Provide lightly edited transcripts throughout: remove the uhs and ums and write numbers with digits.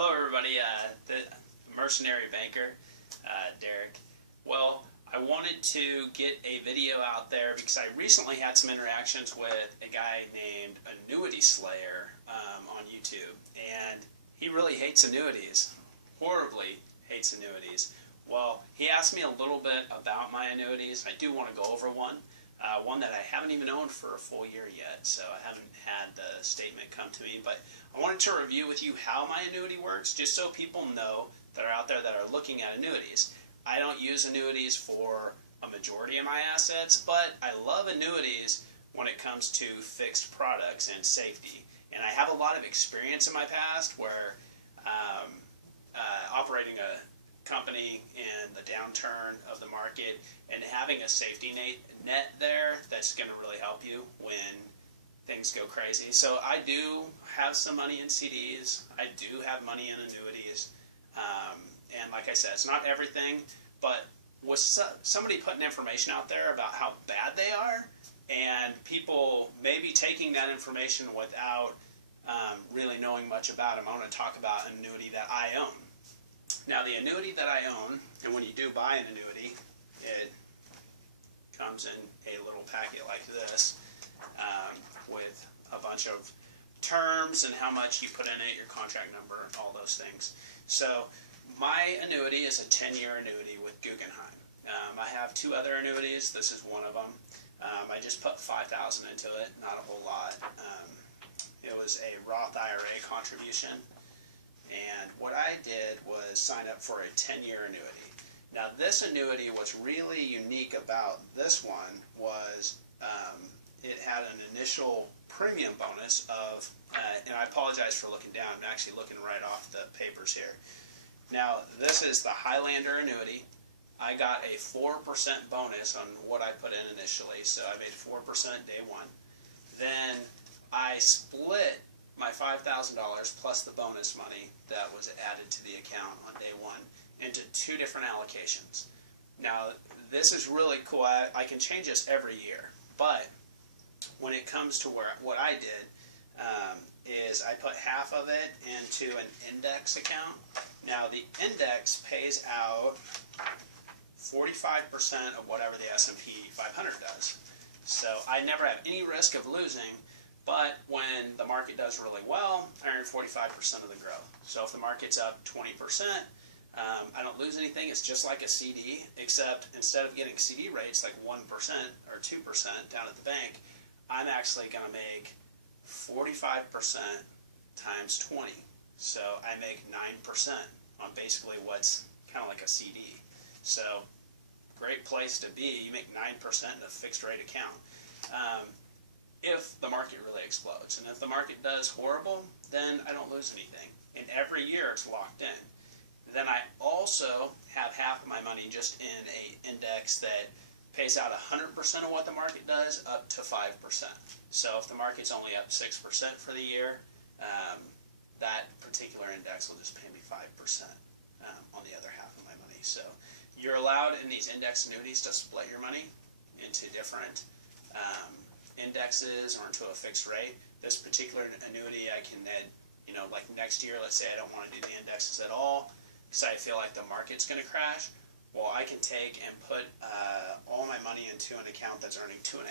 Hello everybody, the mercenary banker, Derek. Well, I wanted to get a video out there because I recently had some interactions with a guy named Annuity Slayer on YouTube, and he really hates annuities, horribly hates annuities. Well, he asked me a little bit about my annuities. I do want to go over one that I haven't even owned for a full year yet, so I haven't had the statement come to me, but I wanted to review with you how my annuity works, just so people know that are out there that are looking at annuities. I don't use annuities for a majority of my assets, but I love annuities when it comes to fixed products and safety. And I have a lot of experience in my past where operating a company in the downturn of the market and having a safety net there that's going to really help you when things go crazy. So I do have some money in CDs. I do have money in annuities. And like I said, it's not everything, but with somebody putting information out there about how bad they are and people maybe taking that information without really knowing much about them, I want to talk about an annuity that I own. Now, the annuity that I own, and when you do buy an annuity, it comes in a little packet like this with a bunch of terms and how much you put in it, your contract number, and all those things. So my annuity is a 10-year annuity with Guggenheim. I have two other annuities. This is one of them. I just put $5,000 into it, not a whole lot. It was a Roth IRA contribution. And what I did was sign up for a 10-year annuity. Now this annuity, what's really unique about this one was it had an initial premium bonus of, and I apologize for looking down, I'm actually looking right off the papers here. Now this is the Highlander annuity. I got a 4% bonus on what I put in initially, so I made 4% day one. Then I split my $5,000 plus the bonus money that was added to the account on day one into two different allocations. Now, this is really cool. I can change this every year, but when it comes to what I did is I put half of it into an index account. Now, the index pays out 45% of whatever the S&P 500 does. So I never have any risk of losing. But when the market does really well, I earn 45% of the growth. So if the market's up 20%, I don't lose anything. It's just like a CD, except instead of getting CD rates like 1% or 2% down at the bank, I'm actually going to make 45% times 20. So I make 9% on basically what's kind of like a CD. So great place to be. You make 9% in a fixed rate account. If the market really explodes. And if the market does horrible, then I don't lose anything. And every year it's locked in. Then I also have half of my money just in an index that pays out 100% of what the market does up to 5%. So if the market's only up 6% for the year, that particular index will just pay me 5% on the other half of my money. So you're allowed in these index annuities to split your money into different indexes or into a fixed rate. This particular annuity I can add, like next year, let's say I don't want to do the indexes at all because I feel like the market's going to crash. Well, I can take and put all my money into an account that's earning 2.5%,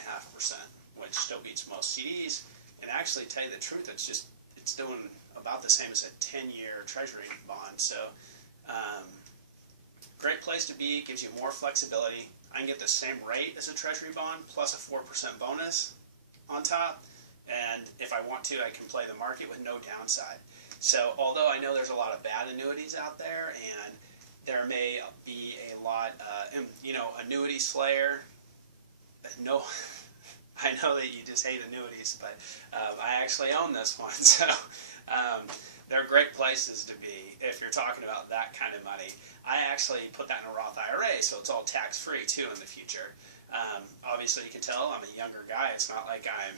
which still beats most CDs. And actually, to tell you the truth, it's doing about the same as a 10-year treasury bond. So great place to be, gives you more flexibility. I can get the same rate as a treasury bond plus a 4% bonus on top, and if I want to, I can play the market with no downside. So although I know there's a lot of bad annuities out there, and there may be a lot, Annuity Slayer, no, I know that you just hate annuities, but I actually own this one, so they're great places to be if you're talking about that kind of money. I actually put that in a Roth IRA, so it's all tax-free too in the future. Obviously, you can tell I'm a younger guy. It's not like I'm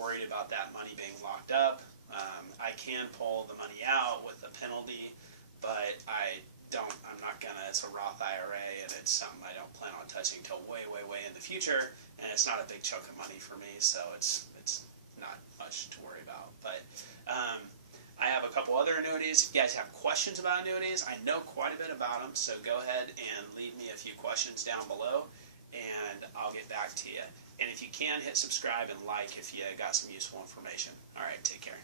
worried about that money being locked up. I can pull the money out with a penalty, but I'm not gonna. It's a Roth IRA, and it's something I don't plan on touching until way, way, way in the future. And it's not a big chunk of money for me, so it's not much to worry about. But I have a couple other annuities. If you guys have questions about annuities, I know quite a bit about them, so go ahead and leave me a few questions down below, and I'll get back to you. And if you can, hit subscribe and like if you got some useful information. All right, take care.